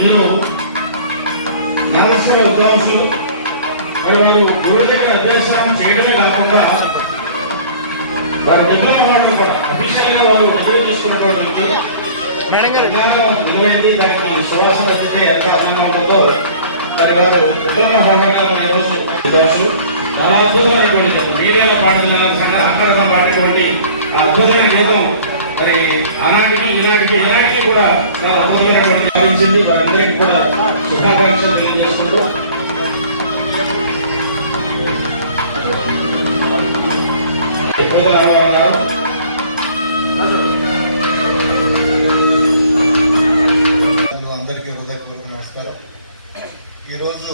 వీరు నాదస్వర విద్వాంసులు. మరి వారు గురువు దగ్గర అభ్యాసం చేయడమే కాకుండా వారి డిప్లొమా వాళ్ళు కూడా అఫీషియల్ గా వారు డిగ్రీ తీసుకున్నటువంటి వ్యక్తి. విలువైంది, దానికి సువాసన అయితే ఎంత అందంగా ఉంటుందో మరి వారు డిప్లొమా హోటల్గా ఈరోజు విద్వాంసులు. చాలా అద్భుతమైనటువంటి వీణల పాడుతున్న అక్కడ పాడేటువంటి అద్భుతమైన గీతం మరి ఆనాటికి ఈనాటికి కూడా చాలా అద్భుతమైనటువంటి లభించింది. వారందరికీ కూడా శుభాకాంక్షలు తెలియజేసుకుంటూ అన్నవారు అందరికీ హృదయపూర్వక నమస్కారం. ఈరోజు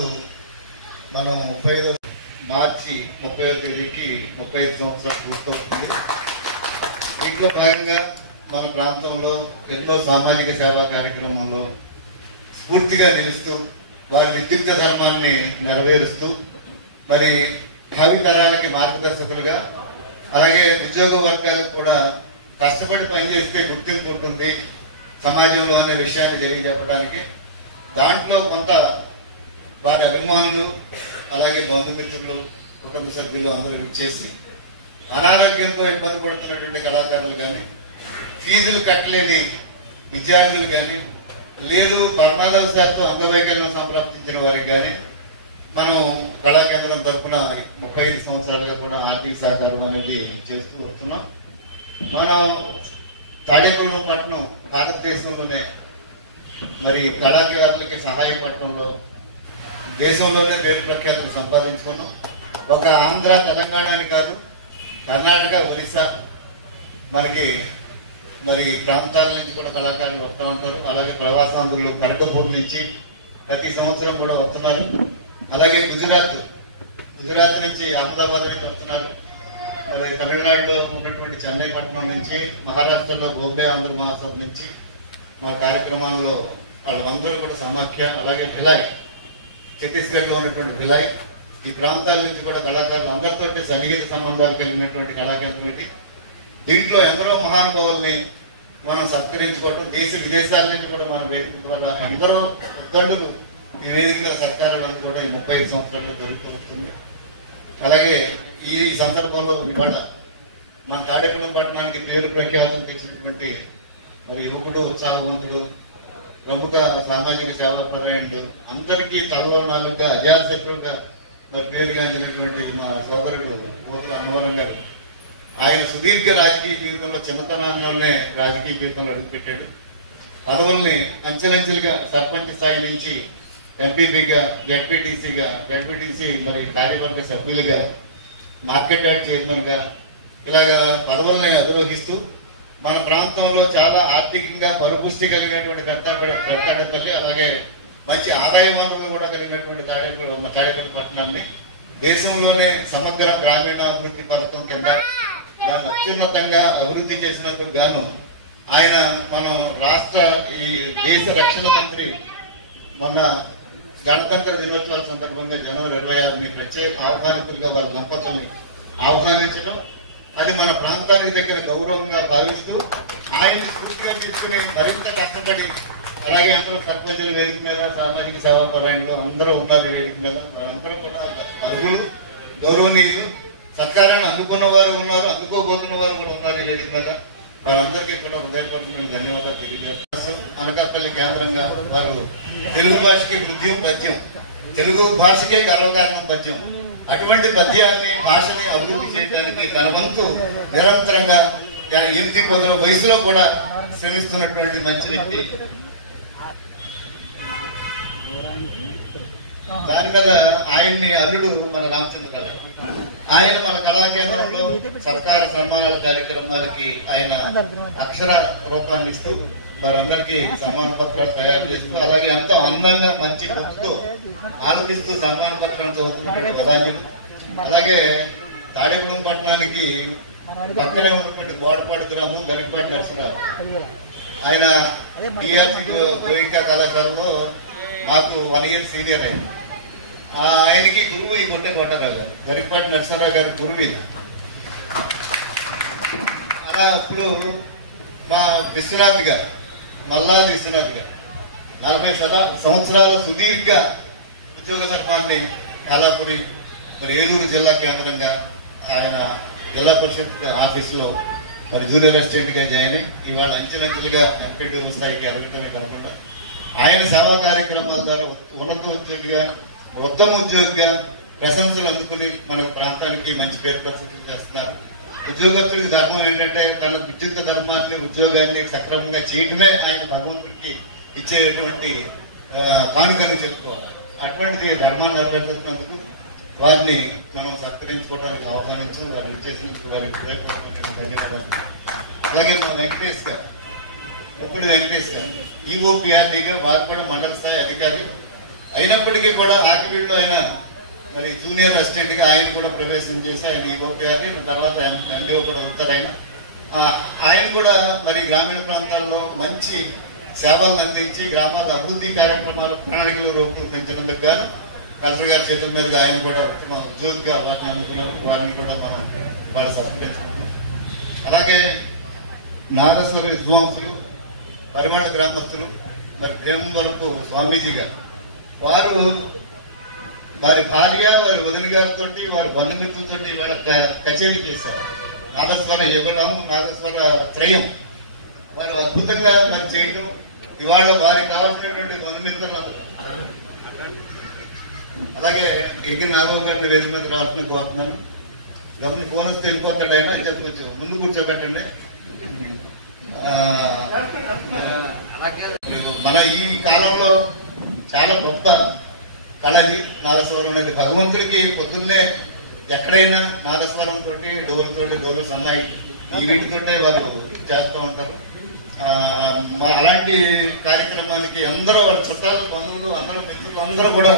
మనం 35 మార్చి 30వ తేదీకి 35 సంవత్సరాలు పూర్తవుతుంది. దీంట్లో భాగంగా మన ప్రాంతంలో ఎన్నో సామాజిక సేవా కార్యక్రమంలో స్ఫూర్తిగా నిలుస్తూ వారి విద్యుక్త ధర్మాన్ని నెరవేరుస్తూ మరి భావితరాలకి మార్గదర్శకులుగా, అలాగే ఉద్యోగ వర్గాలకు కూడా కష్టపడి పనిచేస్తే గుర్తింపు ఉంటుంది సమాజంలో అనే విషయాన్ని తెలియజెప్పడానికి దాంట్లో కొంత వారి అభిమానులు, అలాగే బంధుమిత్రులు, కుటుంబ సభ్యులు అందరూ చేసి అనారోగ్యంతో ఇబ్బంది పడుతున్నటువంటి కళాకారులు కానీ, ఫీజులు కట్టలేని విద్యార్థులు కానీ, లేదు ప్రమాదవశాత్తు అంగవైకల్యం సంప్రాప్తించిన వారికి కానీ మనం కళాకేంద్రం తరఫున 35 సంవత్సరాలుగా కూడా ఆర్థిక సహకారం అనేది చేస్తూ వస్తున్నాం. మనం తాడేపల్లి పట్టణం భారతదేశంలోనే మరి కళాకారులకి సహాయపడటంలో దేశంలోనే పేరు ప్రఖ్యాతులు సంపాదించుకున్నాం. ఒక ఆంధ్ర తెలంగాణ కాదు, కర్ణాటక, ఒరిస్సా మనకి మరి ప్రాంతాల నుంచి కూడా కళాకారులు వస్తూ ఉంటారు. అలాగే ప్రవాసాంధ్రులు కనకపూర్ నుంచి ప్రతి సంవత్సరం కూడా వస్తున్నారు. అలాగే గుజరాత్ నుంచి అహ్మదాబాద్ నుంచి వస్తున్నారు. మరి తమిళనాడులో ఉన్నటువంటి చెన్నై పట్టణం నుంచి, మహారాష్ట్రలో బొంబే ఆంధ్ర మహాసభ నుంచి మన కార్యక్రమాల్లో వాళ్ళందరూ కూడా సమాఖ్య, అలాగే భిలాయ్, ఛత్తీస్గఢ్లో ఉన్నటువంటి భిలాయ్, ఈ ప్రాంతాల నుంచి కూడా కళాకారులు అందరితో సన్నిహిత సంబంధాలు కలిగినటువంటి కళాకేంద్రం ఇది. దీంట్లో ఎందరో మహానుభావుల్ని మనం సత్కరించుకోవడం, దేశ విదేశాల నుంచి కూడా మన వేదిక ద్వారా ఎందరో ఉద్దండులు ఈ వేదిక సత్కారాలను కూడా ఈ 35 సంవత్సరాల్లో జరుగుతూ వస్తుంది. అలాగే ఈ సందర్భంలో ఇవాళ మన తాడేపల్లి పట్టణానికి పేరు ప్రఖ్యాతులు తెచ్చినటువంటి మరి యువకుడు, ఉత్సాహవంతుడు, ప్రముఖ సామాజిక సేవా పరాయణుడు, అందరికీ తలలో నాలుగుగా అజాతశత్రువుగా మరి పేరుగాంచినటువంటి మా సోదరుడు పోతుల అన్నవరం గారు, ఆయన సుదీర్ఘ రాజకీయ జీవితంలో చిన్నతనాల్లోనే రాజకీయ జీవితంలో అడుగుపెట్టాడు. పదవుల్ని అంచెలంచెలుగా సర్పంచ్ స్థాయి నుంచి ఎంపీపీగా, జెడ్పీటీసీ మరి కార్యవర్గ సభ్యులుగా, మార్కెట్ యార్డ్ చైర్మన్ గా ఇలాగా పదవుల్ని అధిరోహిస్తూ మన ప్రాంతంలో చాలా ఆర్థికంగా పరిపుష్టి కలిగినటువంటి పెద్దాడపల్లి, అలాగే మంచి ఆదాయ వనరులు కూడా కలిగినటువంటి తాడేపల్లి పట్టణాన్ని దేశంలోనే సమగ్ర గ్రామీణాభివృద్ధి పథకం కింద దాన్ని అత్యున్నతంగా అభివృద్ధి చేసినందుకు గాను ఆయన మన రాష్ట్ర ఈ దేశ రక్షణ మంత్రి మొన్న గణతంత్ర దినోత్సవాల సందర్భంగా జనవరి 26ని ప్రత్యేక ఆహ్వానితులుగా వారి దంపతుల్ని ఆహ్వానించడం, అది మన ప్రాంతానికి దగ్గర గౌరవంగా భావిస్తూ ఆయన్ని స్ఫూర్తిగా తీసుకుని మరింత కష్టపడి, అలాగే అందరూ సర్పంచుల వేదిక మీద, సామాజిక సేవా పరాయణలు అందరూ ఉన్నారు వేదిక మీద, వారందరూ కూడా అర్హులు, గౌరవనీయులు, సత్కారాన్ని అందుకున్న వారు ఉన్నారు, అందుకోబోతున్న వారు కూడా ఉన్నారు ఈ వేదిక మీద. వారందరికీ కూడా హృదయపూర్వకమైన ధన్యవాదాలు తెలియజేస్తున్నారు. అనకాపల్లి కేంద్రంగా వారు తెలుగు భాషకి మృత్యు పద్యం, తెలుగు భాషకే గర్వకారణం పద్యం, అటువంటి పద్యాన్ని, భాషని అభివృద్ధి చేయడానికి తన వంతు నిరంతరంగా 8 వయసులో కూడా శ్రమిస్తున్నటువంటి మంచి వ్యక్తి. దాని మీద ఆయన్ని అల్లుడు మన రామచంద్రరావు, ఆయన మన కళాకేంద్రంలో సత్కార సన్మానాల కార్యక్రమాలకి ఆయన అక్షర రూపాన్ని ఇస్తూ వారందరికీ సన్మాన పత్రాలు తయారు చేస్తూ, అలాగే ఎంతో అందంగా మంచి పొత్తుతో ఆలపిస్తూ సన్మాన పత్రాలతో వదాన్యం. అలాగే తాడేపల్లి పట్టణానికి పక్కనే ఉన్నటువంటి బోడపాడు గ్రామం గరికపాటి నరసింహరావు, ఆయన టీఆర్సీ గోయింకా కళాశాలలో మాకు 1 year సీనియర్ అయింది. ఆయనకి గురువు ఈ కొట్టే కొండరావు గారు, గరికపాటి నరసింహరావు గారు గురువు ఇది. అలా అప్పుడు మా విశ్వనాథ్ గారు, మల్లాది విశ్వనాథ్ గారు, 40 సంవత్సరాల సుదీర్ఘ ఉద్యోగ ధర్మాన్ని కాలాపురి మరి ఏలూరు జిల్లా కేంద్రంగా ఆయన జిల్లా పరిషత్ ఆఫీసులో మరి జూనియర్ అసిస్టెంట్గా జాయిన్ అయ్యి ఇవాళ అంచెలంచెలుగా ఎంపీడీఓ స్థాయికి ఎదగటమే కాకుండా ఆయన సేవా కార్యక్రమాల ద్వారా ఉన్నత ఉద్యోగిగా ఉత్తమ ఉద్యోగిగా ప్రశంసలు అందుకుని మన ప్రాంతానికి మంచి పేరు ప్రసిద్ధి చేస్తున్నారు. ఉద్యోగస్తుడికి ధర్మం ఏంటంటే తన విద్యుత్ ధర్మాన్ని ఉద్యోగాన్ని సక్రమంగా చేయటమే ఆయన భగవంతుడికి ఇచ్చేటువంటి కానుకని చెప్పుకోవాలి. అటువంటిది ధర్మాన్ని నెరవేర్చినందుకు వారిని మనం సత్కరించుకోవడానికి ఆహ్వానించాం. వారు ఇచ్చేసినందుకు వారికి ధన్యవాదాలు. అలాగే మా వెంకటేష్ గారు, ఇప్పుడు వెంకటేష్ గారు ఈఓపిఆర్డీగా వారు కూడా మండల స్థాయి అధికారి అయినప్పటికీ కూడా ఆకివీడులో ఆయన మరి జూనియర్ అసిస్టెంట్గా ఆయన కూడా ప్రవేశం చేసి ఆయన ఈఓపిఆర్డీ తర్వాత ఎండిఓ కూడా అవుతారు. ఆయన కూడా మరి గ్రామీణ ప్రాంతాల్లో మంచి సేవలను అందించి గ్రామాల అభివృద్ధి కార్యక్రమాలు ప్రణాళికలు రూపొందించినందుకు గాను కలెక్టర్ గారి చేతుల మీద ఆయన కూడా ఉత్తమ ఉద్యోగిగా వాటిని అందుకున్నారు. వారిని కూడా మనం వాళ్ళు సత్కరించుకుంటున్నాం. అలాగే నాగేశ్వర విద్వాంసులు పరిమాణ గ్రామస్తులు మరి భీమవరపు స్వామీజీ గారు వారు వారి భార్య వారి వదిన గారితో వారి బంధుమిత్రులతో ఇవాళ కచేరీ చేశారు. నాగేశ్వర యుగడం నాగేశ్వర త్రయం వారు అద్భుతంగా మరి చేయడం ఇవాళ వారికి కావాల్సినటువంటి బంధుమిత్రులను అలాగే ఎగిరి నాగబాబు గారిని వేదిక మీద రావాల్సిన కోరుతున్నాను. గమని బోనస్ వెళ్ళిపోతాడు ఆయన చెప్పచ్చు ముందు కూర్చోబెట్టండి. మన ఈ కాలంలో చాలా గొప్ప కళది నాదస్వరం అనేది. భగవంతుడికి పొద్దున్నే ఎక్కడైనా నాదస్వరం తోటి డోలు సన్నాయి ఈ వీటితోటే వారు చేస్తూ ఉంటారు. అలాంటి కార్యక్రమానికి అందరూ వాళ్ళ చుట్టాలు బంధువులు అందరూ మిత్రులు అందరూ కూడా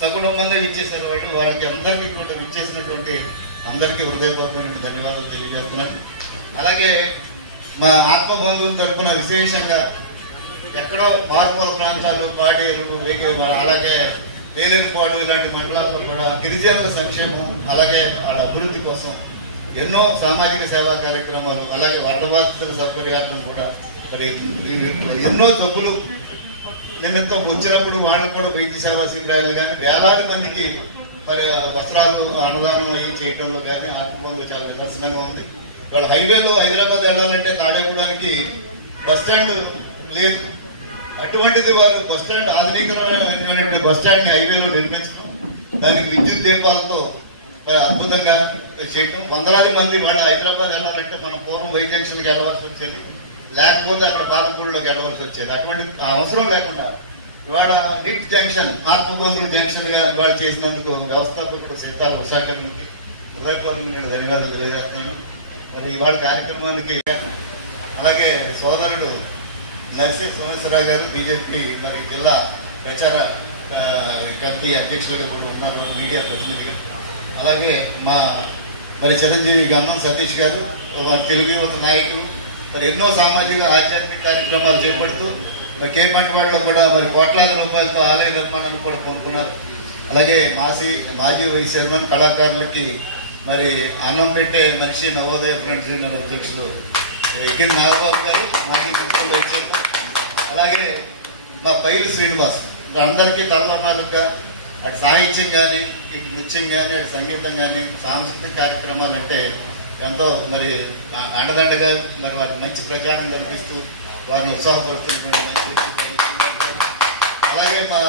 సకుటుంబంగా విచ్చేశారు. వాళ్ళకి అందరికీ కూడా విచ్చేసినటువంటి అందరికీ హృదయపూర్వకమైన ధన్యవాదాలు తెలియజేస్తున్నాను. అలాగే మా ఆత్మ బంధువుల తరఫున విశేషంగా ఎక్కడో మారుమూల ప్రాంతాలు పాడేరు అలాగే వేలేరుపాడు ఇలాంటి మండలాల్లో కూడా గిరిజనుల సంక్షేమం అలాగే వాళ్ళ అభివృద్ధి కోసం ఎన్నో సామాజిక సేవా కార్యక్రమాలు అలాగే వర్ధబాధితుల సౌకర్యాలను కూడా మరి ఎన్నో జబ్బులు నిమిత్తం వచ్చినప్పుడు వాళ్ళని కూడా వైద్య సేవా శిబిరాలు కానీ వేలాది మందికి మరి వస్త్రాలు అన్నదానం అయ్యి చేయడంలో కానీ ఆత్మబంధువు చాలా నిదర్శనంగా ఉంది. ఇవాళ హైవేలో హైదరాబాద్ వెళ్ళాలంటే తాడేగూడానికి బస్టాండ్ లేదు. అటువంటిది వారు బస్టాండ్ ఆధునీకరమైన బస్టాండ్ ని హైవేలో నిర్మించడం దానికి విద్యుత్ దీపాలతో మరి అద్భుతంగా చేయటం. వందలాది మంది వాళ్ళ హైదరాబాద్ వెళ్ళాలంటే మనం పూర్వం వై జంక్షన్కి వెళ్ళవలసి వచ్చేది, లేకపోతే అక్కడ బాదపూడిలోకి వెళ్ళవలసి వచ్చేది. అటువంటి అవసరం లేకుండా ఇవాళ నీట్ జంక్షన్ ఆత్మబంధువుల జంక్షన్ గా ఇవాళ చేసినందుకు వ్యవస్థాపకుడు సీతాల ఉషాకర్కి హృదయపూర్వకమైన ధన్యవాదాలు తెలియజేస్తున్నాను. మరి ఇవాళ కార్యక్రమానికి అలాగే సోదరుడు నర్సి సోమేశ్వరరావు గారు బీజేపీ మరి జిల్లా ప్రచార కమిటీ అధ్యక్షులుగా కూడా ఉన్నారు మీడియా ప్రతినిధిగా. అలాగే మా మరి చిరంజీవి గమ్మం సతీష్ గారు వారి తెలుగు యువత నాయకులు మరి ఎన్నో సామాజిక ఆధ్యాత్మిక కార్యక్రమాలు చేపడుతూ మరి కేమంటివాడలో కూడా మరి కోట్లాది రూపాయలతో ఆలయ నిర్మాణాన్ని కూడా కోరుకున్నారు. అలాగే మాజీ వైస్ చైర్మన్ కళాకారులకి మరి అన్నం పెట్టే మనిషి నవోదయ ఫ్రంట్ యూనియన్ అధ్యక్షులు ఎగిరి నాగబాబు గారు మాజీ మున్సిపల్ వైస్ చైర్మన్. అలాగే మా పైరు శ్రీనివాస్ అందరికీ తలమాలుగా అటు సాహిత్యం కానీ ఇటు నృత్యం కానీ అటు సంగీతం కానీ సాంస్కృతిక కార్యక్రమాలు అంటే ఎంతో మరి అండదండగా మరి వారికి మంచి ప్రచారం కల్పిస్తూ వారిని ఉత్సాహపరుస్తున్నటువంటి అలాగే మన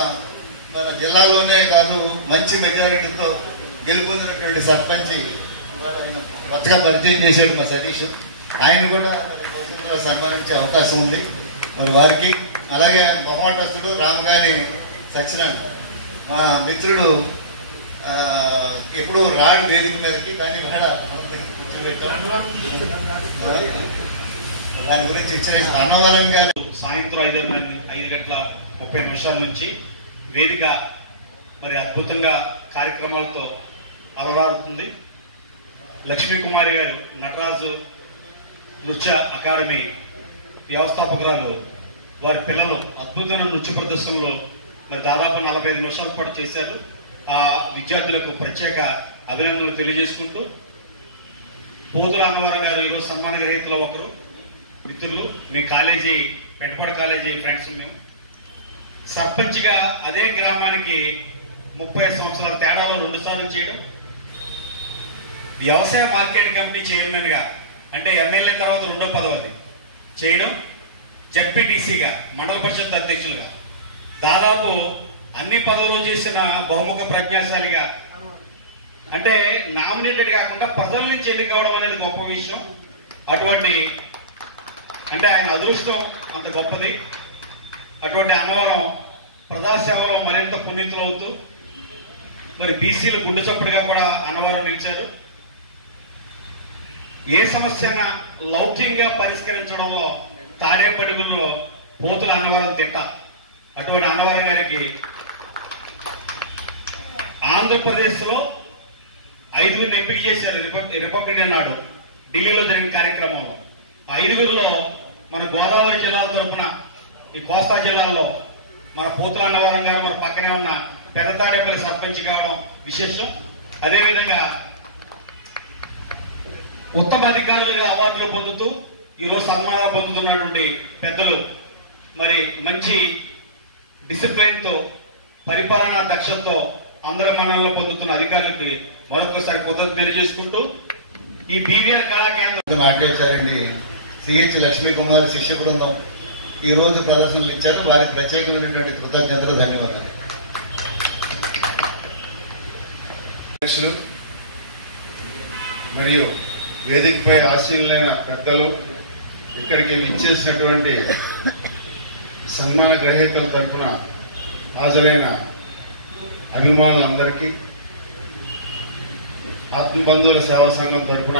జిల్లాలోనే కాదు మంచి మెజారిటీతో గెలుపొందినటువంటి సర్పంచి కొత్తగా పరిచయం చేశాడు మా సతీష్. ఆయన కూడా సన్మానించే అవకాశం ఉంది మరి వారికి. అలాగే మహోటస్తుడు రామగారి సత్యనారాయణ మా మిత్రుడు ఎప్పుడు రాడు వేదిక మీదకి కానీ వేళ కూర్చోబెట్టాం. దాని గురించి ఇచ్చిన అన్నవరం గారు సాయంత్రం 5:30 నుంచి వేదిక మరి అద్భుతంగా కార్యక్రమాలతో అలరాడుతుంది. లక్ష్మీకుమారి గారు నటరాజు నృత్య అకాడమీ వ్యవస్థాపకురాలు వారి పిల్లలు అద్భుతమైన నృత్య ప్రదర్శనలో మరి దాదాపు 45 నిమిషాల పాటు చేశారు. ఆ విద్యార్థులకు ప్రత్యేక అభినందనలు తెలియజేసుకుంటూ పోతుల అన్నవరం గారు ఈరోజు సన్మాన గ్రహీతలో ఒకరు మిత్రులు. మీ కాలేజీ పెట్టుబడి కాలేజీ ఫ్రెండ్స్ మేము సర్పంచ్గా అదే గ్రామానికి 30 సంవత్సరాల తేడాలో 2 సార్లు చేయడం, వ్యవసాయ మార్కెట్ కమిటీ చైర్మన్గా అంటే ఎమ్మెల్యే తర్వాత 2వ పదవి చేయడం, జెడ్పీటీసీగా మండల పరిషత్ అధ్యక్షులుగా దాదాపు అన్ని పదవులు చేసిన బహుముఖ ప్రజ్ఞాశాలిగా, అంటే నామినేటెడ్ కాకుండా ప్రజల నుంచి ఎన్నికవడం అనేది గొప్ప విషయం. అటువంటి అంటే ఆయన అదృష్టం అంత గొప్పది. అటువంటి అన్నవరం ప్రజాసేవలో మరింత పునీతులవుతూ మరి బీసీలు గుడ్డు చప్పుడుగా కూడా అన్నవరం నిలిచారు. ఏ సమస్యన లౌక్యంగా పరిష్కరించడంలో తాడేపడుగుల్లో పోతుల అన్నవరం తిట్ట. అటువంటి అన్నవరం గారికి ఆంధ్రప్రదేశ్లో 5గురిని ఎంపిక చేశారు రిపబ్లిక్ డే నాడు ఢిల్లీలో జరిగిన కార్యక్రమంలో. 5గురిలో మన గోదావరి జిల్లాల తరఫున ఈ కోస్తా జిల్లాల్లో మన పోతుల అన్నవరం గారు మన పక్కనే ఉన్న పెద్ద తాడేపల్లి సర్పంచ్ కావడం విశేషం. అదేవిధంగా ఉత్తమ అధికారులుగా అవార్డులు పొందుతూ ఈరోజు సన్మానాలు పొందుతున్నటువంటి పెద్దలు, మరి మంచి డిసిప్లిన్తో పరిపాలనా దక్షతతో అందరి మన్ననలు పొందుతున్న అధికారులకి మరొకసారి కృతజ్ఞతలు తెలియజేసుకుంటూ ఈ బీవీఆర్ కళా కేంద్రం నాట్యాచారండి సిహెచ్ లక్ష్మీ కుమార్ శిష్య బృందం ఈ రోజు ప్రదర్శనలు ఇచ్చారు. వారికి ప్రత్యేకమైనటువంటి కృతజ్ఞతలు, ధన్యవాదాలు. మరియు వేదికపై ఆశీనులైన పెద్దలు, ఇక్కడికి విచ్చేసినటువంటి సన్మాన గ్రహీతల తరఫున హాజరైన అభిమానులందరికీ, ఆత్మబంధువుల సేవా సంఘం తరఫున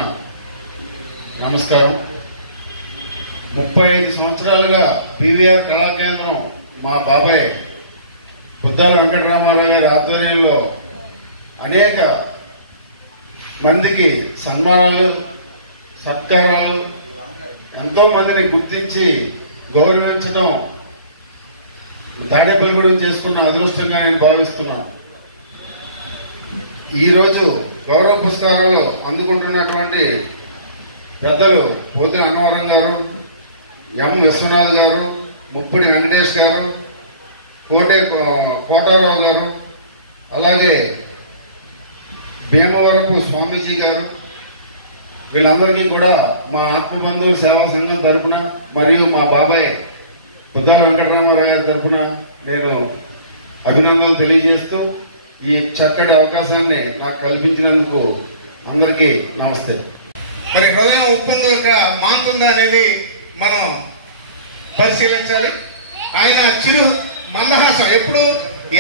నమస్కారం. 35 సంవత్సరాలుగా బీవీఆర్ కళాకేంద్రం మా బాబాయ్ బుద్దాల వెంకటరామారావు గారి ఆధ్వర్యంలో అనేక మందికి సన్మానాలు, సత్కారాలు, ఎంతో మందిని గుర్తించి గౌరవించడం తాడేపల్లిగూడెం చేసుకున్న అదృష్టంగా నేను భావిస్తున్నాను. ఈరోజు గౌరవ పురస్కారాలు అందుకుంటున్నటువంటి పెద్దలు పోతుల అన్నవరం గారు, ఎం విశ్వనాథ్ గారు, ముప్పిడి వెంకటేష్ గారు, కోటారావు గారు, అలాగే భీమవరపు స్వామీజీ గారు, వీళ్ళందరికీ కూడా మా ఆత్మబంధువుల సేవా సంఘం తరఫున మరియు మా బాబాయ్ బుద్దాల వెంకటరామారావు గారి తరఫున నేను అభినందనలు తెలియజేస్తూ ఈ చక్కటి అవకాశాన్ని నాకు కల్పించినందుకు అందరికీ నమస్తే. మరి హృదయం ఉప్పొంగుగా మాంతుందా అనేది మనం పరిశీలించాలి. ఆయన చిరు మందహాసం ఎప్పుడు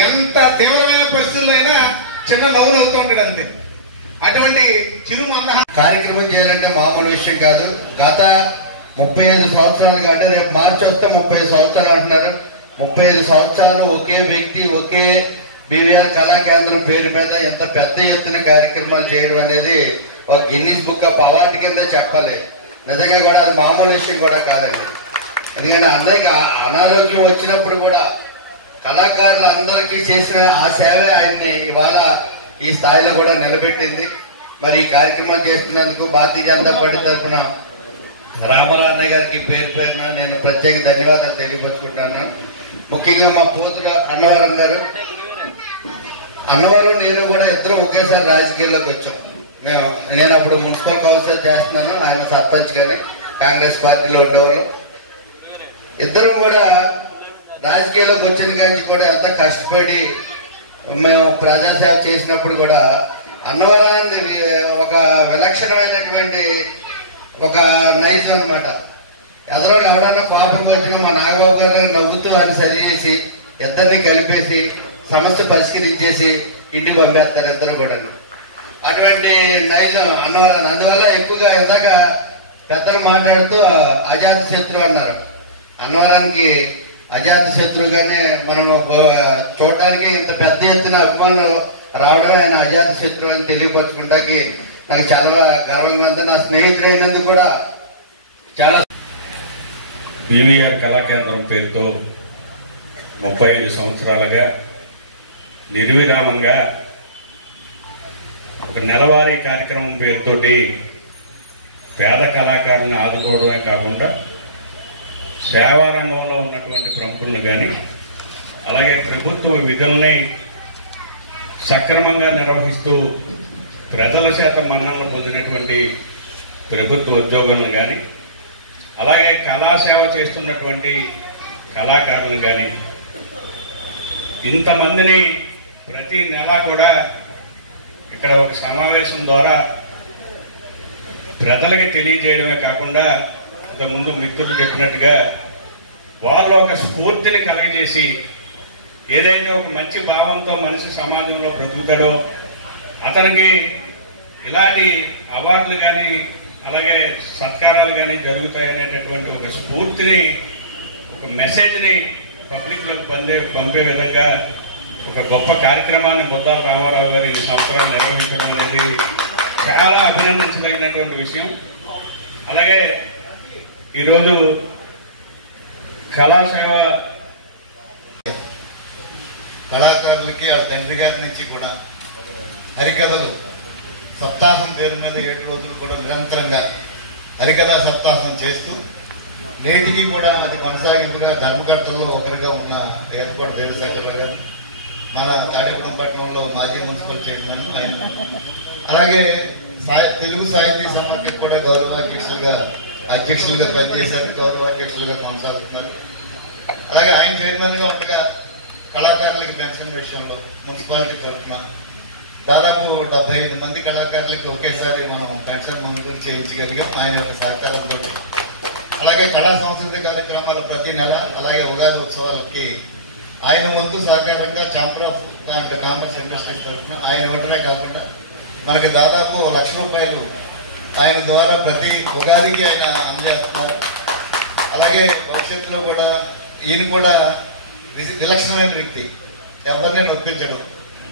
ఎంత తీవ్రమైన పరిస్థితుల్లో అయినా చిన్న నవ్వు నవ్వుతూ ఉంటాడు అంతే. అటువంటి చిరు మందహాసం కార్యక్రమం చేయాలంటే మామూలు విషయం కాదు. గత 35 సంవత్సరాలుగా, అంటే రేపు మార్చి వస్తే 30 సంవత్సరాలు అంటున్నారు. 35 సంవత్సరాలు ఒకే వ్యక్తి, ఒకే బీవీఆర్ కళా కేంద్రం పేరు మీద ఎంత పెద్ద ఎత్తున కార్యక్రమాలు చేయడం అనేది ఒక గిన్నీస్ బుక్ ఆఫ్ అవార్డు కింద చెప్పాలి. నిజంగా కూడా అది మామూలు విషయం కూడా కాదండి. ఎందుకంటే అందరికి అనారోగ్యం వచ్చినప్పుడు కూడా కళాకారులు అందరికీ చేసిన ఆ సేవే ఆయన్ని ఇవాళ ఈ స్థాయిలో కూడా నిలబెట్టింది. మరి ఈ కార్యక్రమం చేస్తున్నందుకు భారతీయ జనతా పార్టీ తరఫున రామారావు అన్నయ్య గారికి పేరు పేరున నేను ప్రత్యేక ధన్యవాదాలు తెలియపరుచుకుంటాను. ముఖ్యంగా మా పోతుల అన్నవరం గారు, అన్నవరం నేను కూడా ఇద్దరు ఒకేసారి రాజకీయాల్లోకి వచ్చాం. నేను అప్పుడు మున్సిపల్ కౌన్సిలర్ చేస్తున్నాను, ఆయన సర్పంచ్ కానీ కాంగ్రెస్ పార్టీలో ఉండేవాళ్ళు. ఇద్దరు కూడా రాజకీయాల్లోకి వచ్చిన కానీ కూడా ఎంత కష్టపడి మేము ప్రజాసేవ చేసినప్పుడు కూడా అన్నవరాన్ని ఒక విలక్షణమైనటువంటి ఒక నైజం అనమాట. ఎదరోళ్ళు ఎవడన్నా కోపంగా వచ్చినా మా నాగబాబు గారు నవ్వుతూ అని సరిచేసి ఇద్దరిని కలిపేసి సమస్య పరిష్కరించేసి ఇంటికి పంపేస్తారు ఇద్దరు కూడా. అటువంటి నైజం అన్నవరాన్ని. అందువల్ల ఎక్కువగా ఇందాక పెద్దలు మాట్లాడుతూ అజాత శత్రువు అన్నారు. అన్నవరానికి అజాత శత్రువుగానే మనం చూడడానికి ఇంత పెద్ద ఎత్తున అభిమానులు రావడం ఆయన అజాత శత్రువు అని తెలియపరచుకుంటాకి నాకు చాలా గర్వంగా ఉంది. నా స్నేహితుడైనందుకు కూడా చాలా. బీవీఆర్ కళాకేంద్రం పేరుతో 35 సంవత్సరాలుగా నిర్విరామంగా ఒక నెలవారీ కార్యక్రమం పేరుతోటి పేద కళాకారులను ఆదుకోవడమే కాకుండా సేవా రంగంలో ఉన్నటువంటి ప్రముఖులను కానీ అలాగే ప్రభుత్వ విధుల్ని సక్రమంగా నిర్వహిస్తూ ప్రజల చేత మన్ననలు పొందినటువంటి ప్రభుత్వ ఉద్యోగులను కానీ, అలాగే కళాసేవ చేస్తున్నటువంటి కళాకారులను కానీ, ఇంతమందిని ప్రతి నెల కూడా ఇక్కడ ఒక సమావేశం ద్వారా ప్రజలకి తెలియజేయడమే కాకుండా, ఇంతకుముందు మిత్రులు చెప్పినట్టుగా వాళ్ళు ఒక స్ఫూర్తిని కలిగజేసి ఏదైతే ఒక మంచి భావంతో మనిషి సమాజంలో బ్రతుకుతాడో అతనికి ఇలాంటి అవార్డులు కానీ అలాగే సత్కారాలు కానీ జరుగుతాయి అనేటటువంటి ఒక స్ఫూర్తిని, ఒక మెసేజ్ని పబ్లిక్లోకి పంపే విధంగా ఒక గొప్ప కార్యక్రమాన్ని ముద్దాల రామారావు గారు ఈ సంవత్సరాలు నిర్వహించడం అనేది చాలా అభినందించదగినటువంటి విషయం. అలాగే ఈరోజు కళాసేవ కళాకారులకి వాళ్ళ తండ్రి గారి నుంచి కూడా హరికథలు సప్తాహం పేరు మీద 7 రోజులు కూడా నిరంతరంగా హరికథా సప్తాహం చేస్తూ నేటికి కూడా అది కొనసాగింపుగా ధర్మకర్తల్లో ఒకరిగా ఉన్న ఏర్పాటు దేవశంకర్ గారు, మన తాడేపల్లిపట్నంలో మాజీ మున్సిపల్ చైర్మన్ ఆయన, అలాగే తెలుగు సాహితీ సమాఖ్యకు కూడా అధ్యక్షులుగా పనిచేశారు, గౌరవాధ్యక్షులుగా కొనసాగుతున్నారు. అలాగే ఆయన చైర్మన్గా ఉండగా కళాకారులకి పెన్షన్ విషయంలో మున్సిపాలిటీ తరఫున దాదాపు 75 మంది కళాకారులకి ఒకేసారి మనం పెన్షన్ మంజూరు చేయించగలిగాం ఆయన యొక్క సహకారంతో. అలాగే కళా సంస్కృతి కార్యక్రమాలు ప్రతి నెల, అలాగే ఉగాది ఉత్సవాలకి ఆయన వంతు సహకారంగా chamber of and commerce industries తరఫున ఆయన ఇవ్వడమే కాకుండా మనకి దాదాపు ₹1,00,000 ఆయన ద్వారా ప్రతి ఉగాదికి ఆయన అందజేస్తున్నారు. అలాగే భవిష్యత్తులో కూడా ఈయన కూడా విలక్షణమైన వ్యక్తి, ఎవరిని నొప్పించడం,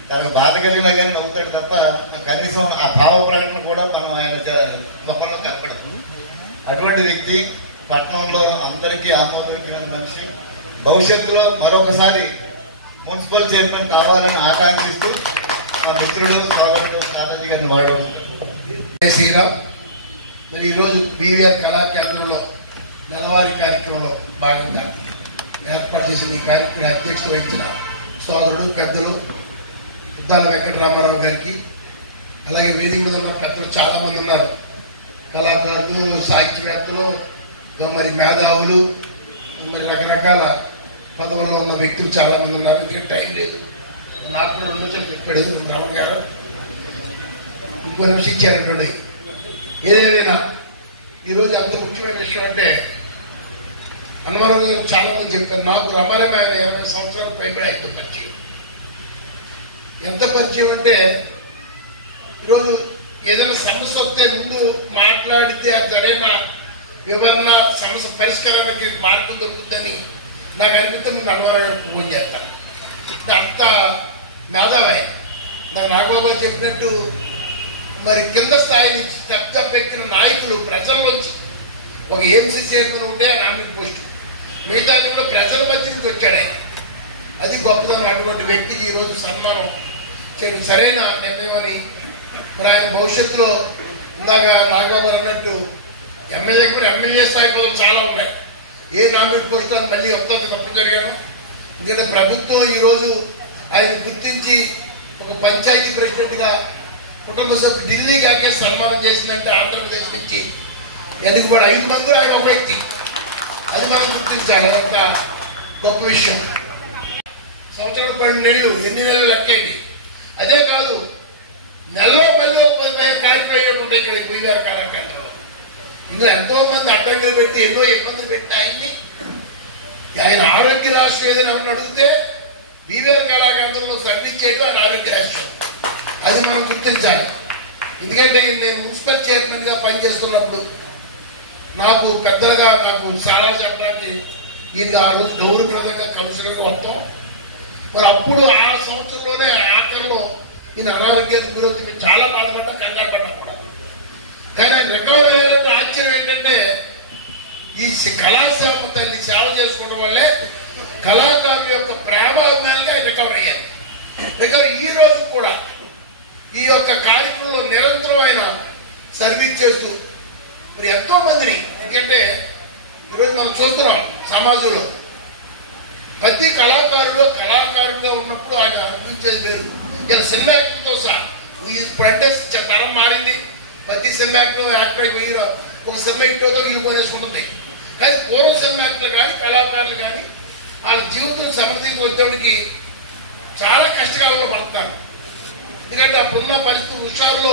తనకు బాధ కలిగినా కానీ నవ్వుతాడు తప్ప కనీసం ఆ భావ ప్రకటన కూడా మనం ఆయన ముఖంలో కనపడుతుంది. అటువంటి వ్యక్తి పట్టణంలో అందరికీ ఆమోదయోగ్యమైన మనిషి. భవిష్యత్తులో మరొకసారి మున్సిపల్ చైర్మన్ కావాలని ఆకాంక్షిస్తూ మా మిత్రుడు సోదరుడు నానాజీ గారిని మాట్లాడుకుంటారు. శ్రీరామ్. మరి ఈరోజు బీవీఆర్ కళా కేంద్రంలో నెలవారీ కార్యక్రమంలో భాగంగా ఏర్పాటు చేసిన ఈ కార్యక్రమం అధ్యక్షత వహించిన సోదరుడు పెద్దలు ముద్దాల వెంకటరామారావు గారికి, అలాగే వేదిక మీద ఉన్న పెద్దలు చాలా మంది ఉన్నారు, కళాకారులు, సాహిత్యవేత్తలు, మరి మేధావులు, మరి రకరకాల పదవుల్లో ఉన్న వ్యక్తులు చాలా మంది ఉన్నారు. ఎందుకంటే టైం లేదు, నాకు కూడా 2 నిమిషాలు చెప్పాడు రమణ గారు, ఇంకో నిమిషం ఇచ్చారండి. ఏదేమైనా ఈరోజు అంత ముఖ్యమైన విషయం అంటే అన్నవరం గారు చాలా మంది చెప్పారు, నాకు రమారావు ఆయన 20 సంవత్సరాలు పైబడి ఆయనతో పరిచయం. ఎంత పరిచయం అంటే ఈరోజు ఏదైనా సమస్య వస్తే ముందు మాట్లాడితే అది సరైన వివరణ, సమస్య పరిష్కారానికి మార్గం దొరుకుతుందని నాకు అనిపిస్తే ముందు అన్నవరం గారికి ఫోన్ చేస్తాను. అంత మేధావి. నాకు నాగబాబు గారు చెప్పినట్టు మరి కింద స్థాయి నుంచి స్టెప్ ఎక్కిన నాయకులు ప్రజల్లోంచి ఒక ఏఎంసీ చైర్మన్ ఉంటే నామినేట్ పోస్ట్, మిగతాది కూడా ప్రజల మధ్య నుంచి వచ్చాడు ఆయన. అది గొప్పదనం. అటువంటి వ్యక్తికి ఈరోజు సన్మానం చేయడం సరైన నిర్ణయం అని మరి ఆయన భవిష్యత్తులో ఇందాక నాగబాబు అన్నట్టు ఎమ్మెల్యే కూడా ఎమ్మెల్యే స్థాయి పదవులు చాలా ఉన్నాయి. ఏ నామినేట్ పోస్ట్ అని మళ్ళీ చెప్తుంది తప్పు జరిగాను. ఎందుకంటే ప్రభుత్వం ఈరోజు ఆయన గుర్తించి ఒక పంచాయతీ ప్రెసిడెంట్గా కుటుంబ సభ్యులు ఢిల్లీ కాకే సన్మానం చేసిందంటే ఆంధ్రప్రదేశ్ నుంచి ఎన్నికబడి 5 మందిలో ఆయన ఒక వ్యక్తి. అది మనం గుర్తించాలి, అదంత గొప్ప విషయం. సంవత్సరాలు 12 నెలలు, ఎన్ని నెలలు లెక్కేది. అదే కాదు, నెలలో మళ్ళీ 15 కార్యక్రమాలు అయ్యేటువంటి ఇక్కడ బీవీఆర్ కళాకేంద్రంలో ఇందులో ఎంతో మంది అడ్డంకులు పెట్టి ఎన్నో ఇబ్బందులు పెట్టి ఆయన్ని ఆయన ఆరోగ్య రాష్ట్రం ఏదైనా ఎవరిని అడిగితే బీవీఆర్ కళాకేంద్రంలో సర్వీస్ చేయడం ఆయన ఆరోగ్య రాష్ట్రం. అది మనం గుర్తించాలి. ఎందుకంటే నేను మున్సిపల్ చైర్మన్గా పనిచేస్తున్నప్పుడు నాకు పెద్దలుగా నాకు చాలా చెప్పడానికి ఈయన ఆ రోజు గౌరవప్రదంగా కమిషనర్గా వస్తాం. మరి అప్పుడు ఆ సంవత్సరంలోనే ఆఖరిలో ఈయన అనారోగ్యానికి గురవుతుంది, చాలా బాధపడ్డా, కంగారు పడ్డా కూడా. కానీ ఆయన రికవర్ అయ్యారంటే ఆశ్చర్యం ఏంటంటే ఈ కళాసేవ తల్లి సేవ చేసుకోవడం వల్లే కళాకారుల యొక్క ప్రేమాభిమానంగా ఆయన రికవర్ అయ్యారు. రికవర్ ఈ రోజు కూడా ఈ యొక్క కార్యక్రమంలో నిరంతరం ఆయన సర్వీస్ చేస్తూ మరి ఎంతో మందిని, ఎందుకంటే ఈరోజు మనం చూస్తున్నాం సమాజంలో ప్రతి కళాకారుడుగా ఉన్నప్పుడు ఆయన అనిపించేది వేరు. ఇలా సినిమా యాక్టర్తో సహా ఇప్పుడంటే తరం మారింది. ప్రతి సినిమా యాక్టర్ యాక్టర్ ఒక సినిమా ఇట్టోతో ఇల్లు కొనేసుకుంటుంది. కానీ పూర్వం సినిమా యాక్టర్లు కానీ కళాకారులు కానీ వాళ్ళ జీవితం సమృద్ధికి వచ్చేటికి చాలా కష్టకాలంలో పడుతున్నారు. ఎందుకంటే అప్పుడున్న పరిస్థితి హుషారులో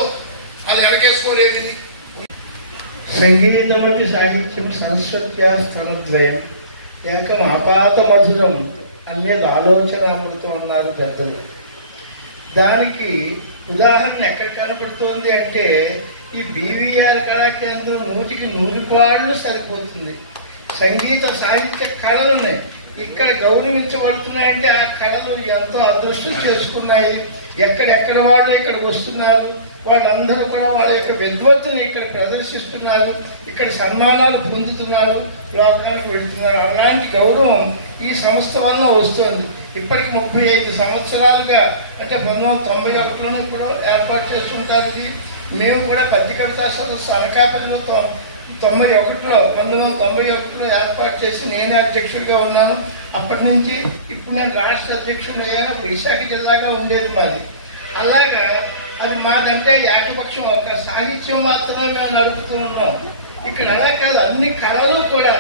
వాళ్ళు వెనకేసుకోలేని. సంగీతం అంటే సాహిత్యం సరస్వత్యా స్థలద్వయం ఏకం ఆపాత మధురం అనేది ఆలోచన అమృతం అన్నారు పెద్దలు. దానికి ఉదాహరణ ఎక్కడ కనపడుతోంది అంటే ఈ బీవీఆర్ కళాకేంద్రం 100కి 100 పాళ్ళు సరిపోతుంది. సంగీత సాహిత్య కళలున్నాయి ఇక్కడ గౌరవించబడుతున్నాయంటే ఆ కళలు ఎంతో అదృష్టం చేసుకున్నాయి. ఎక్కడెక్కడ వాళ్ళు ఇక్కడికి వస్తున్నారు, వాళ్ళందరూ కూడా వాళ్ళ యొక్క విద్వత్తుని ఇక్కడ ప్రదర్శిస్తున్నారు, ఇక్కడ సన్మానాలు పొందుతున్నారు, లోకానికి వెళ్తున్నారు. అలాంటి గౌరవం ఈ సంస్థ వల్ల వస్తుంది. ఇప్పటికి 35 సంవత్సరాలుగా అంటే 1991లో ఇప్పుడు ఏర్పాటు చేసుకుంటారు. ఇది మేము కూడా పద్య కవితా సదస్సు అనకాపల్లిలో 1991లో ఏర్పాటు చేసి నేనే అధ్యక్షుడిగా ఉన్నాను. అప్పటి నుంచి ఇప్పుడు నేను రాష్ట్ర అధ్యక్షుడు అయ్యాను. విశాఖ జిల్లాగా ఉండేది మాది. అలాగా అది మాదంటే ఏకపక్షం ఒక సాహిత్యం మాత్రమే మేము నడుపుతూ ఉన్నాం. ఇక్కడ అలా కాదు, అన్ని కళలు కూడా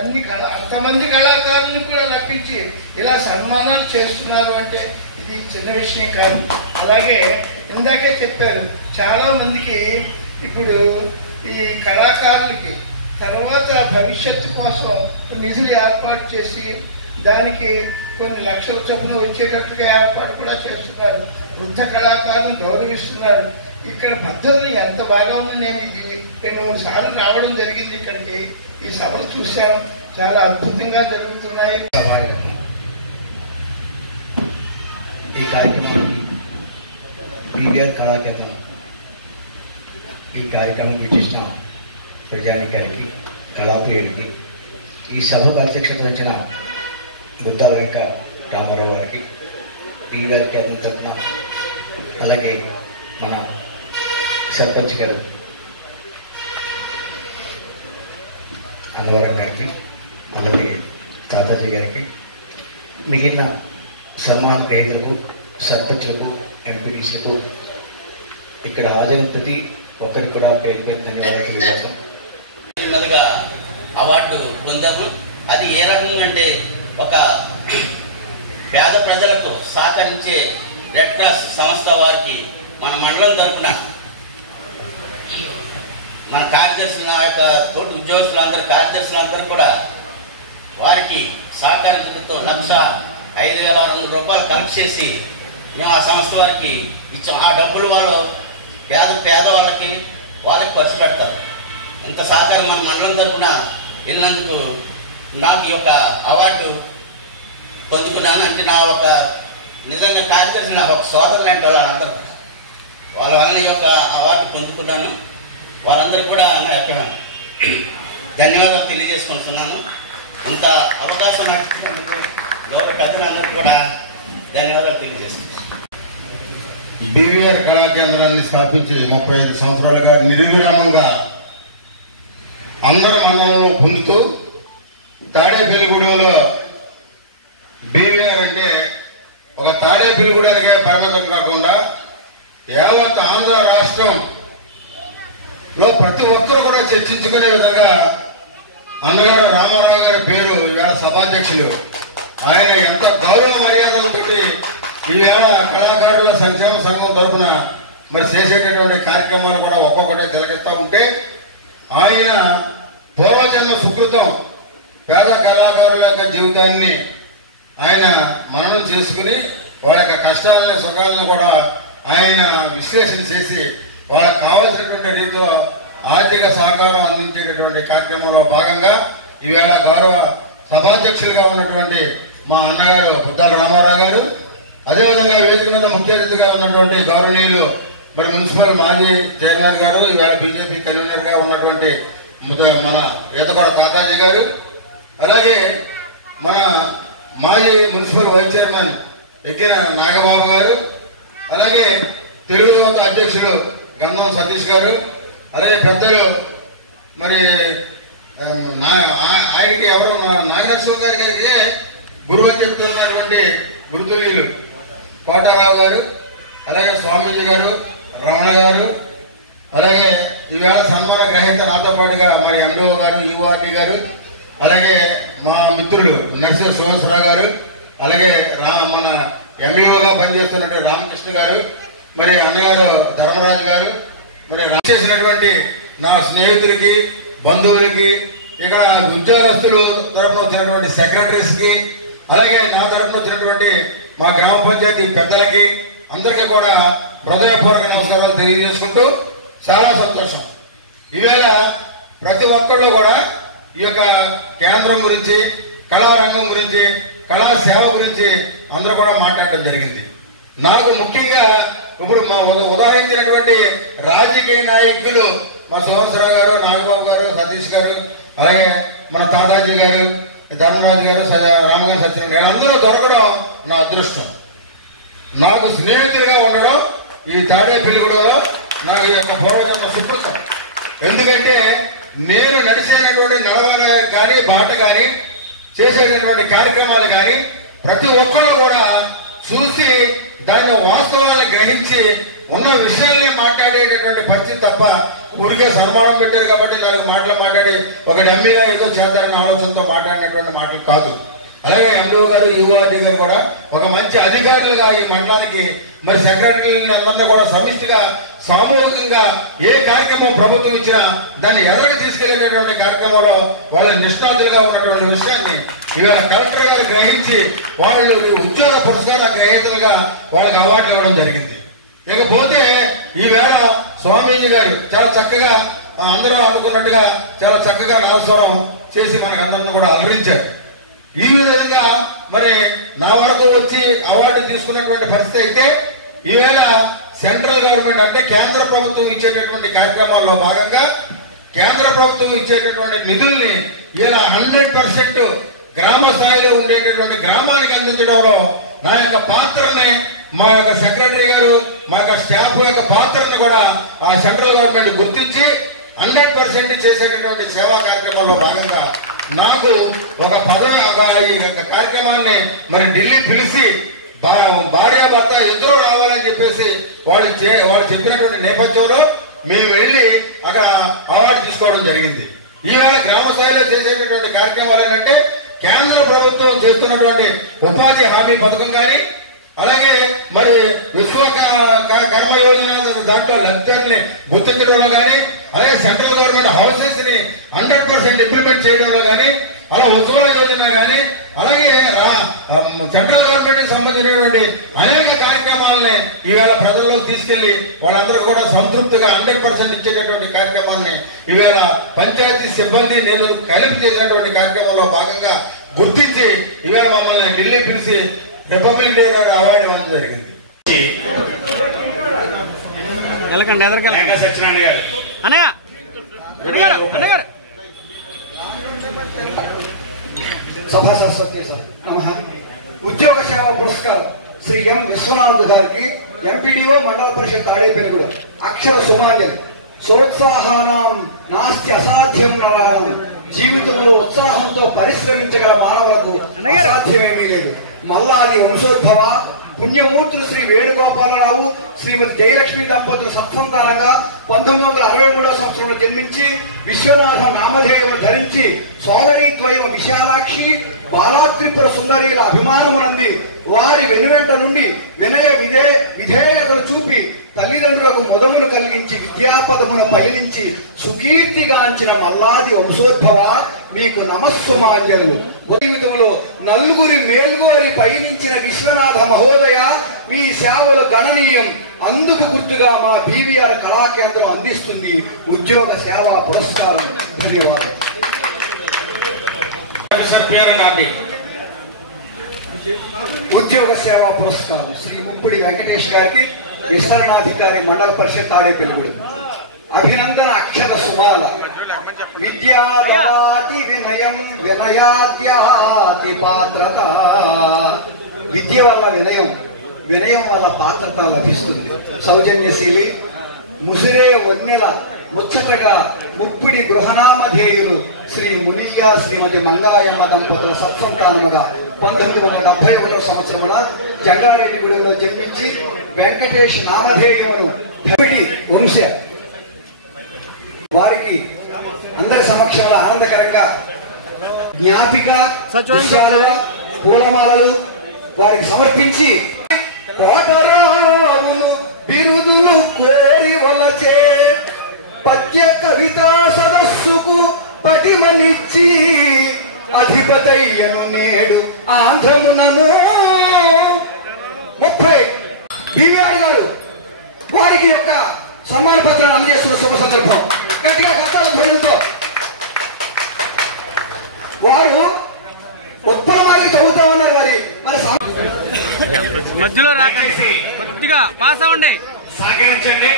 అంతమంది కళాకారులను కూడా రప్పించి ఇలా సన్మానాలు చేస్తున్నారు అంటే ఇది చిన్న విషయం కాదు. అలాగే ఇందాకే చెప్పారు చాలా మందికి ఇప్పుడు ఈ కళాకారులకి తర్వాత భవిష్యత్తు కోసం నిధులు ఏర్పాటు చేసి దానికి కొన్ని లక్షల చొప్పున వచ్చేటట్టుగా ఏర్పాటు కూడా చేస్తున్నారు. వృద్ధ కళాకారులను గౌరవిస్తున్నారు. ఇక్కడ పద్ధతులు ఎంత బాగా ఉంది. నేను 2-3 సార్లు రావడం జరిగింది ఇక్కడికి. ఈ సభలు చూశాను, చాలా అద్భుతంగా జరుగుతున్నాయి. ఈ కార్యక్రమం బీవీఆర్ కళాకేంద్రం ఈ కార్యక్రమం ఇచ్చిన ప్రజానికానికి కళాప్రియులకి ఈ సభకు అధ్యక్షత వహించిన బుద్దాల వెంక రామారావు గారికి బీవీఆర్ కేంద్రం తరఫున అలాగే మన సర్పంచ్ గారు అన్నవరం గారికి అలాగే తాతాజీ గారికి మిగిలిన సన్మాన గ్రహీతలకు సర్పంచ్లకు ఎంపీటీసీలకు ఇక్కడ హాజరైన ప్రతి ఒక్కరికి కూడా పేరు పేరు ధన్యవాదాలు తెలియజేస్తాం. చిన్నదిగా అవార్డు పొందాము. అది ఏ రకంగా అంటే ఒక పేద ప్రజలకు సహకరించే రెడ్ క్రాస్ సంస్థ వారికి మన మండలం తరఫున మన కార్యదర్శులు నా యొక్క తోటి ఉద్యోగస్తులందరూ కార్యదర్శులందరూ కూడా వారికి సహకరించడంతో 1,05,200 రూపాయలు కలెక్ట్ చేసి మేము ఆ సంస్థ వారికి ఇచ్చాం. ఆ డబ్బులు వాళ్ళు పేదవాళ్ళకి ఖర్చు పెడతారు. ఇంత సహకారం మన మండలం తరఫున వెళ్ళినందుకు నాకు ఈ యొక్క అవార్డు పొందుకున్నాను. అంటే నా ఒక నిజంగా కార్యదర్శి నాకు ఒక సోదరులు అంటే వాళ్ళందరూ వాళ్ళ వలన ఈ యొక్క అవార్డు పొందుకున్నాను. వాళ్ళందరూ కూడా నా యొక్క ధన్యవాదాలు తెలియజేసుకుంటున్నాను. ఇంత అవకాశం నాకు ఇచ్చినందుకు గౌరవ పెద్దలందరికీ కూడా ధన్యవాదాలు తెలియజేస్తున్నాను. బీవీఆర్ కళాకేంద్రాన్ని స్థాపించి 35 సంవత్సరాలుగా నిర్విరామంగా అందరూ మన్ననలు పొందుతూ తాడేపల్లిగూడెంలో బీవీఆర్ అంటే ఒక తాడేపల్లిగూడెనికే పరిమితం కాకుండా యావత్ ఆంధ్ర రాష్ట్రంలో ప్రతి ఒక్కరు కూడా చర్చించుకునే విధంగా అన్నగారు రామారావు గారి పేరు ఈవేళ సభాధ్యక్షులు. ఆయన ఎంత గౌరవ మర్యాదలతో ఈవేళ కళాకారుల సంక్షేమ సంఘం తరఫున మరి చేసేటటువంటి కార్యక్రమాలు కూడా ఒక్కొక్కటి తిలకిస్తూ ఉంటే ఆయన పూర్వజన్మ సుకృతం పేద కళాకారుల యొక్క జీవితాన్ని ఆయన మననం చేసుకుని వాళ్ళ యొక్క కష్టాలని సుఖాలను కూడా ఆయన విశ్లేషణ చేసి వాళ్ళకి కావలసినటువంటి రీతిలో ఆర్థిక సహకారం అందించేటటువంటి కార్యక్రమంలో భాగంగా ఈవేళ గౌరవ సభాధ్యక్షులుగా ఉన్నటువంటి మా అన్నగారు బుద్దాల రామారావు గారు, అదేవిధంగా వేదిక మీద ముఖ్య అతిథిగా ఉన్నటువంటి గౌరవనీయులు మరి మున్సిపల్ మాజీ చైర్మన్ గారు, ఈవేళ బీజేపీ కన్వీనర్ గా ఉన్నటువంటి మన ఈతకొండ తాతాజీ గారు, అలాగే మన మాజీ మున్సిపల్ వైస్ చైర్మన్ ఎక్కిన నాగబాబు గారు, అలాగే తెలుగు యువత అధ్యక్షులు గంధం సతీష్ గారు, అలాగే పెద్దలు మరి ఆయనకి ఎవరు నాగనరసింహ గారికి గురువు చెప్తున్నటువంటి మృతులీలు కోటారావు గారు, అలాగే స్వామీజీ గారు, రమణ గారు, అలాగే ఈవేళ సన్మాన గ్రహీత నాతో పాటుగా మరి ఎండో గారు, యువార్టీ గారు, అలాగే మా మిత్రుడు నర్సే సుభాషరావు గారు, అలాగే మన ఎంఈఓగా పనిచేస్తున్నటువంటి రామకృష్ణ గారు, మరి అన్నగారు ధర్మరాజు గారు, మరి చేసినటువంటి నా స్నేహితులకి, బంధువులకి, ఇక్కడ ఉద్యోగస్తులు తరఫున వచ్చినటువంటి సెక్రటరీస్కి, అలాగే నా తరఫున వచ్చినటువంటి మా గ్రామ పంచాయతీ పెద్దలకి అందరికీ కూడా హృదయపూర్వక నమస్కారాలు తెలియజేసుకుంటూ చాలా సంతోషం. ఈవేళ ప్రతి ఒక్కళ్ళు కూడా ఈ యొక్క కేంద్రం గురించి, కళారంగం గురించి, కళా సేవ గురించి అందరూ కూడా మాట్లాడటం జరిగింది. నాకు ముఖ్యంగా ఇప్పుడు మా ఉదాహరించినటువంటి రాజకీయ నాయకులు మా సోమేశ్వరరావు గారు, నాగబాబు గారు, సతీష్ గారు, అలాగే మన తాతాజీ గారు, ధర్మరాజు గారు, రామగారు, సత్యనారాయణ గారు అందరూ దొరకడం నా అదృష్టం. నాకు స్నేహితులుగా ఉండడం ఈ తాడేపల్లిగూడెంలో నాకు ఈ యొక్క పూర్వజన్మ సుకృతం. ఎందుకంటే నేను నడిచేటటువంటి నడవడ కానీ, బాట కానీ, చేసేటటువంటి కార్యక్రమాలు కానీ ప్రతి ఒక్కళ్ళు కూడా చూసి దాన్ని వాస్తవాన్ని గ్రహించి ఉన్న విషయాల్ని మాట్లాడేటటువంటి పరిస్థితి తప్ప ఊరికే సన్మానం పెట్టారు కాబట్టి దానికి మాటలు మాట్లాడి ఒక డమ్మీగా ఏదో చేద్దారనే ఆలోచనతో మాట్లాడినటువంటి మాటలు కాదు. అలాగే ఎండో గారు, యువార్టీ గారు కూడా ఒక మంచి అధికారులుగా ఈ మండలానికి మరి సెక్రటరీలందరూ కూడా సమిష్టిగా సామూహికంగా ఏ కార్యక్రమం ప్రభుత్వం ఇచ్చినా దాన్ని ఎదరికి తీసుకెళ్లేటటువంటి కార్యక్రమంలో వాళ్ళ నిష్ణాతులుగా ఉన్నటువంటి విషయాన్ని ఇవాళ కలెక్టర్ గారు గ్రహించి వాళ్ళు ఉద్యోగ పురస్కార గ్రహీతలుగా వాళ్ళకి అవార్డులు ఇవ్వడం జరిగింది. ఇకపోతే ఈవేళ స్వామీజీ గారు చాలా చక్కగా అందరూ అనుకున్నట్టుగా చాలా చక్కగా నామస్వరం చేసి మనకందరిని కూడా అలరించారు. ఈ విధంగా మరి నా వరకు వచ్చి అవార్డు తీసుకున్నటువంటి పరిస్థితి అయితే ఈవేళ సెంట్రల్ గవర్నమెంట్ అంటే కేంద్ర ప్రభుత్వం ఇచ్చేటటువంటి కార్యక్రమాల్లో భాగంగా కేంద్ర ప్రభుత్వం ఇచ్చేటటువంటి నిధుల్ని ఇలా 100% గ్రామ స్థాయిలో ఉండేటటువంటి గ్రామానికి అందించడంలో నా యొక్క పాత్రని మా యొక్క సెక్రటరీ గారు, మా యొక్క స్టాఫ్ యొక్క పాత్రను కూడా ఆ సెంట్రల్ గవర్నమెంట్ గుర్తించి 100% చేసేటటువంటి సేవా కార్యక్రమంలో భాగంగా నాకు ఒక పదవి ఈ కార్యక్రమాన్ని మరి ఢిల్లీ పిలిచి భార్యాభర్త ఇద్దరు రావాలని చెప్పేసి వాళ్ళు చెప్పినటువంటి నేపథ్యంలో మేము వెళ్ళి అక్కడ అవార్డు తీసుకోవడం జరిగింది. ఈవేళ గ్రామ స్థాయిలో చేసేటటువంటి కార్యక్రమాలు ఏంటంటే కేంద్ర ప్రభుత్వం చేస్తున్నటువంటి ఉపాధి హామీ పథకం కానీ, అలాగే మరి కర్మ యోజన దాంట్లో లబ్ధిదారుని గుర్తించడంలో కానీ, అలాగే సెంట్రల్ గవర్నమెంట్ హౌసెస్ ని 100% ఇంప్లిమెంట్ చేయడంలో కానీ, అలా ఉజ్వల యోజన కానీ, అలాగే సెంట్రల్ గవర్నమెంట్ కి సంబంధించినటువంటి అనేక కార్యక్రమాలని ఈవేళ ప్రజల్లోకి తీసుకెళ్లి వాళ్ళందరూ కూడా సంతృప్తిగా 100% ఇచ్చేటటువంటి కార్యక్రమాన్ని ఈవేళ పంచాయతీ సిబ్బంది నేను కలిపి చేసినటువంటి కార్యక్రమంలో భాగంగా గుర్తించి ఈవేళ మమ్మల్ని ఢిల్లీ పిలిచి రిపబ్లిక్ డే అవార్డు ఇవ్వడం జరిగింది. సత్యనారాయణ గారు సభా సరస్వతి నమః. ఉద్యోగ సేవ పురస్కారం శ్రీ ఎం విశ్వనాథ్ గారికి, ఎంపీడీఓ మండల పరిషత్ తాడేపల్లిగూడెం. అక్షర సుమాంజలి. సోత్సాహానం నాస్తి అసాధ్యం నరాణం. జీవితంలో ఉత్సాహంతో పరిశ్రమించగల మానవులకు అసాధ్యమేమీ లేదు. మల్లాది వంశోద్భవ పుణ్యమూర్తులు శ్రీ వేణుగోపాలరావు, శ్రీమతి జయలక్ష్మి దంపతులు సత్సంతానంగా 1963వ సంవత్సరంలో జన్మించి విశ్వనాథం నామధేయమును ధరించి సోదరీ ద్వయం విశాలాక్షి, బాలాత్రిపుర సుందరీల అభిమానమునంది వారి వెనువెంట నుండి వినయ విధేయతలు చూపి తల్లిదండ్రులకు మొదమును కలిగించి విద్యాపదమున పయనించి సుకీర్తిగాంచిన మల్లాది వంశోద్భవ మీకు నమస్సుమాంజలు. జీవితంలో నలుగురి మేల్గోరి పయనించిన విశ్వనాథ మహోదయ మీ సేవలు గణనీయం. అందుకు గుర్తుగా మా బీవీఆర్ కళాకేంద్రం అందిస్తుంది ఉద్యోగ సేవా పురస్కారం. ధన్యవాదాలు. ఉద్యోగ సేవా పురస్కారం శ్రీ ముప్పుడి వెంకటేష్ గారికి, విస్తరణాధికారి మండల పరిషత్ తాడేపల్లిగూడెం. అభినందన అక్షర సుమాల. విద్యా దదాతి వినయం వినయాద్యాతి పాత్రత. విద్య వల్ల వినయం, వినయం వల్ల పాత్రత లభిస్తుంది. సౌజన్యశీలి, ముసిరే వన్నెల ముచ్చటగా ముప్పిడి గృహనామధేయులు శ్రీ మునియా శ్రీమతి మంగాయమ్మ దంపతుల సత్సంతానముగా 1971 సంవత్సరమున జంగారెడ్డిగూడెంలో జన్మించి వెంకటేష్ నామధేయమును ముప్పిడి వంశ వారికి అందరి సమక్షంలో ఆనందకరంగా జ్ఞాపిక విషయాలుగా పూలమాలలు వారికి సమర్పించి కోటరావును బిరుదులు కోరి వలచే పద్య కవితా సదస్సుకు పదిమనిచ్చి అధిపతయ్యను నేడు ఆంధ్రమునను 30 బివిఆర్ గారు వారికి యొక్క సన్మాన పత్రాలు అందజేస్తున్న శుభ సందర్భం. గట్టిగా కష్టాల ధ్వనులతో వారు ఉత్పలమానికి చదువుతామన్నారు. మరి మధ్యలో రాకండి, కొద్దిగా పాస్ అవ్వండి, సహకరించండి.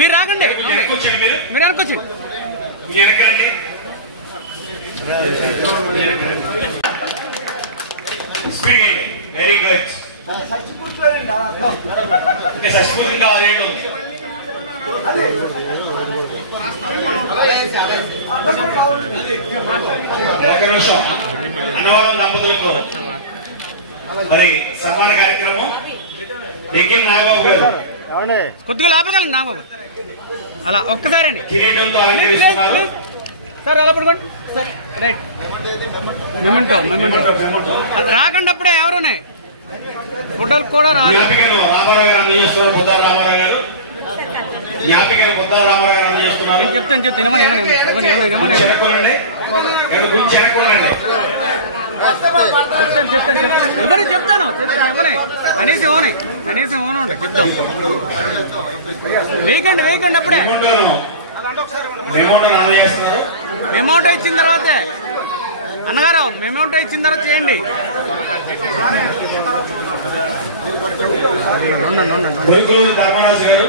మీరు రాకండి, వెనకొచ్చండి, మీరు వెనకొచ్చండి, వెనకండి. Very good. సస్ఫూర్తిగా రేట్ ఉంది. ఒక నిమిషం. అన్నవరం దంపతులకు మరి సన్మాన కార్యక్రమం ఎగ్గిన నాగబాబు గారు కొద్దిగా లాపగలండి నాగబాబు. అలా ఒక్కసారండి కిరీటంతో అలంకరిస్తున్నారు. సార్ అలా పడుకోండి. రాకండి అప్పుడే ఎవరునే ఫోటోలు కూడా జ్ఞాపికను రామారావు గారు అందజేస్తున్నారు. బుద్ధ రామారావు గారు జ్ఞాపికను బుద్ధ రామారావు గారు అందజేస్తున్నారు. కొంచెం వెనక్కోనండి, కొంచెం వెనక్కోనండి. వేయకండి వేయకండి అప్పుడే మెమోటోను అందజేస్తున్నారు. మెమోటో ఇచ్చిన తర్వాతే అన్నగారు మెమోటో ఇచ్చిన తర్వాత చేయండి. కొలుకులూరు ధర్మరాజు గారు,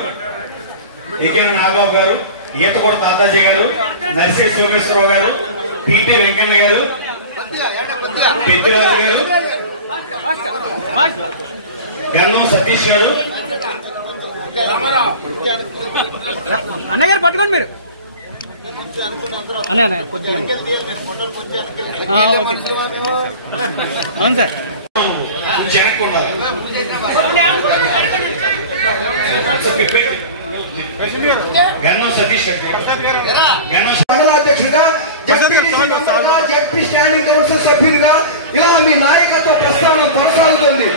ఎక్కిన నాగబాబు గారు, ఈతకూడ తాతాజీ గారు, నర్సే సోమేశ్వరరావు గారు, పీటే వెంకన్న గారు, పెద్దిరాజు గారు, గన్నం సతీష్ గారు, అన్నగారు పట్టుకోండి మీరు. అవును సార్, కొంచెం వెనక్కి ఉండాలి. గన్నం సతీష్ మండలాధ్యక్షుడిగా, జడ్పీ స్టాండింగ్ కౌన్సిల్ సభ్యుడిగా ఇలా మీ నాయకత్వ ప్రస్థానం కొనసాగుతుంది.